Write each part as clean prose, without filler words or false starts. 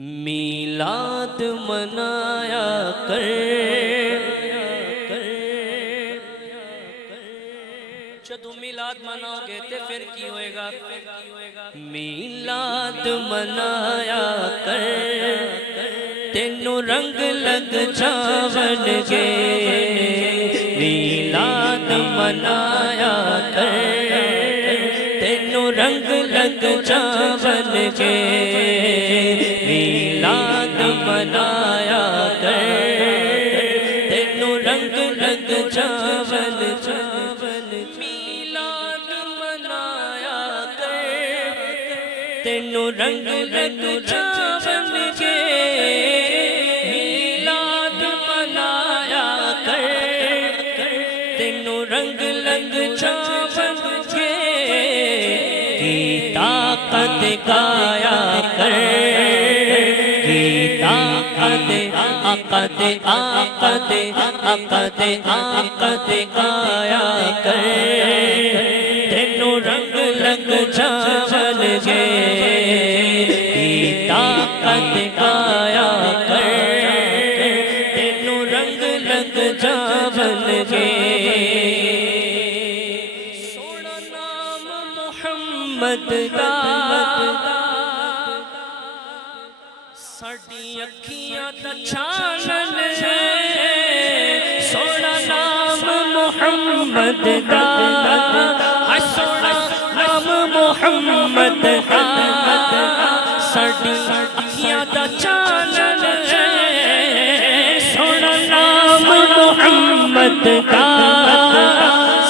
मिलाद मनाया कर, जदों मिलाद मनाओगे ते फिर की होएगा? मिलाद मनाया कर, तेनू रंग लग जावणगे। मिलाद मनाया कर, तेनू रंग लग जावणगे। मिलाद मनाया कर, तेनू रंग लग जावणगे। मिलाद मनाया कर, तेनू रंग लग जावणगे। मिलाद मनाया कर, तेनू रंग लग जावणगे। गीता कद गाया कर, गीता कद आकद आकद आकद आकद गाया कर, तेनू रंग लग जावणगे। गीता कद गाया कर, तेनू रंग लग जावणगे। सोना नाम मोहम्मद दा साडी अखियां दा चानन है। सोना नाम मोहम्मद दा, सोना नाम मोहम्मद दा साडी अखियां दा चानन है। सोना नाम मोहम्मद दा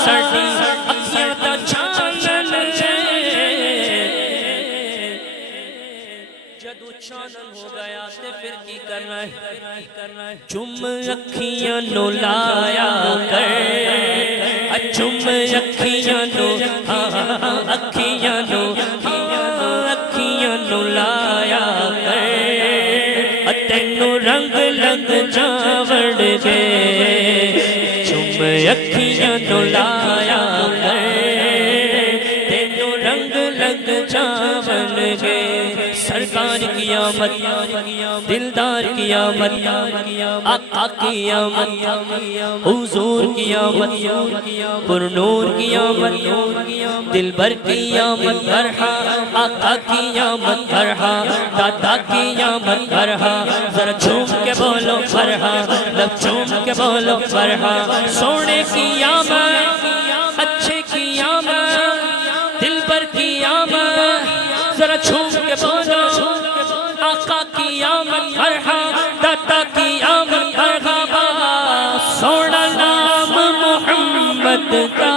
साडी अखियां दा चानन है। जदों चानन हो गया ते फिर की करना है? चुम अखियां नु लाया कर, चुम अखियां नु अखियां नु अखियां नु लाया कर, तेनू रंग लग जावणगे। चुम अखियां नु लाया कर, तेनू रंग लग जावणगे। सरकार की आमद, दिलदार की आमद, आका की आमद, हुजूर की आमद, पुरनूर की आमद, दिलबर की आमद बरहा, आका की आमद बरहा, दादा की आमद बरहा। जरा झूम के बोलो बरहा, लब झूम के बोलो बरहा। सोने की आमद, अच्छे की आमद, दिलबर की आमद, जरा झूम के बोलो। आका की आमद बरहा, दादा की आमद बरहा। सोना नाम मोहम्मद दा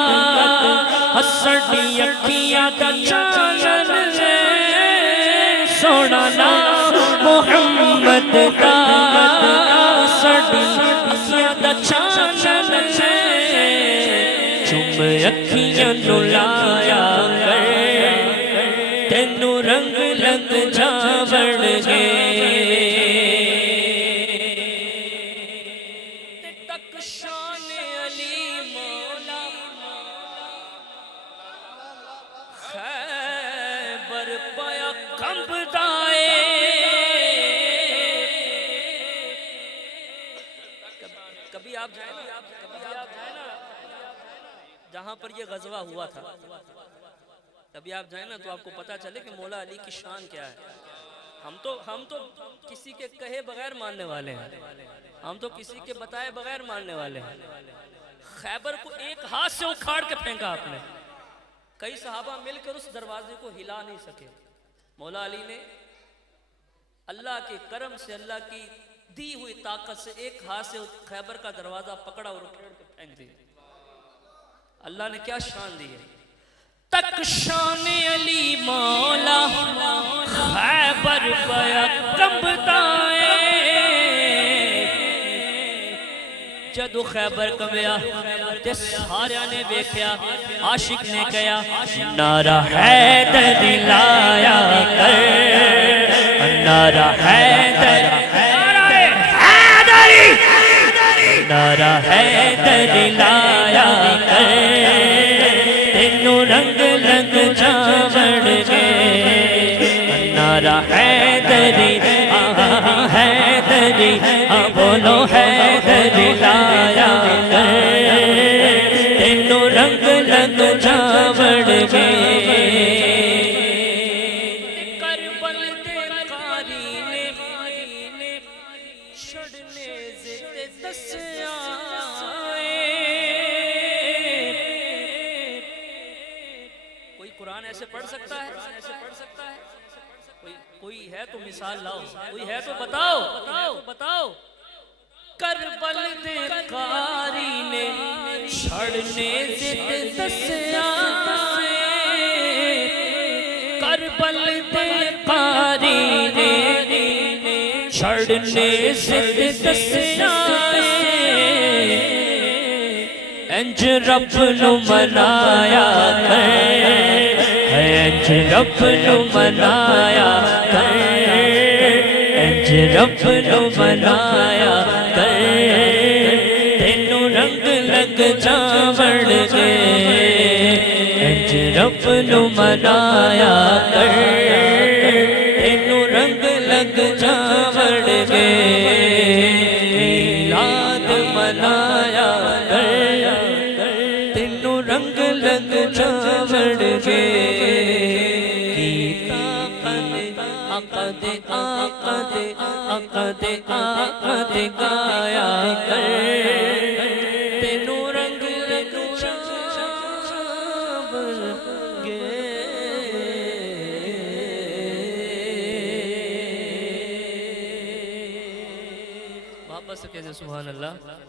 साडी अखियां दा चानन है। सोना नाम मोहम्मद दा साडी अखियां दा चानन है। चुम अखियां नु लाया कर, तेनू रंग लग जावणगे। तक शान अली मौला खैबर पाया कंबदा है। कभी आप जाए ना, जहां पर ये गजवा हुआ था, तभी आप जाए ना तो आपको पता चले कि मौला अली की शान क्या है। हम तो किसी के कहे बगैर मानने वाले हैं, हम तो किसी के बताए बगैर मानने वाले हैं। खैबर को एक हाथ से उखाड़ के फेंका आपने। कई सहाबा मिलकर उस दरवाजे को हिला नहीं सके। मौला अली ने अल्लाह के करम से, अल्लाह की दी हुई ताकत से एक हाथ से खैबर का दरवाजा पकड़ा और उखेड़ के फेंक दिया। अल्लाह ने क्या शान दी है। तक शान अली मौला खैबर पाया कंबदा है। जदों खैबर कंबिया ते सारियां ने वेख्या, आशिक ने कहा नारा हैदरी लाया कर, नारा हैदरी, नारा हैदरी लाया कर, तेनू रंग लग जावणगे। नारा हैदरी है तो मिसाल लाओ, कोई है तो बताओ, बताओ, बताओ। करबल दे कारी ने छड़ने जिद दस्या, करबल दे कारी ने छड़ने जिद दस्या, इंज रब नु मनाया कर, इंज रब नु मनाया कर, इंज रब नु मनाया कर, तेनू रंग लग जावण के, इंज रब नु मनाया कर, तेनू रंग लग जावण के, मिलाद मनाया कर, तेनू रंग लग जावण के, आकद आकद आकद आकद गाया कर, तेनू रंग लग जावण के। वापस से कहते सुभान अल्लाह।